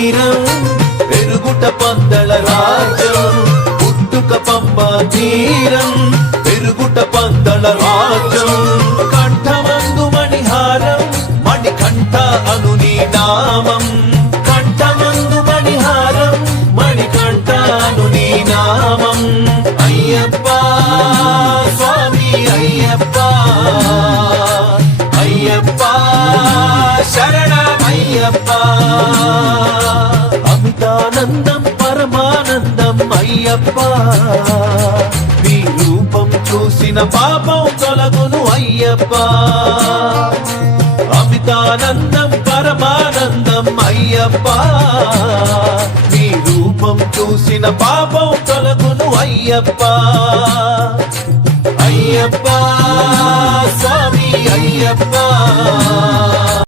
తీరం పెరుగుట పందల రాజ్యం పుట్టుక పంబా తీరం పెరుగుట పందల రాజ్యం కంఠమందు మణిహారం మణికంఠ అను నీ నామం కంఠమందు మణిహారం మణికంఠ అను నీ నామం అయ్యప్ప స్వామి అయ్యప్ప అయ్యప్ప శరణమయ్యప్ప అమితానందం పరమానందం అయ్యప్ప నీ రూపం చూసిన పాపం తొలగును అయ్యప్ప అమితానందం పరమానందం అయ్యప్ప నీ రూపం చూసిన పాపం తొలగును అయ్యప్ప అయ్యప్ప స్వామి అయ్యప్ప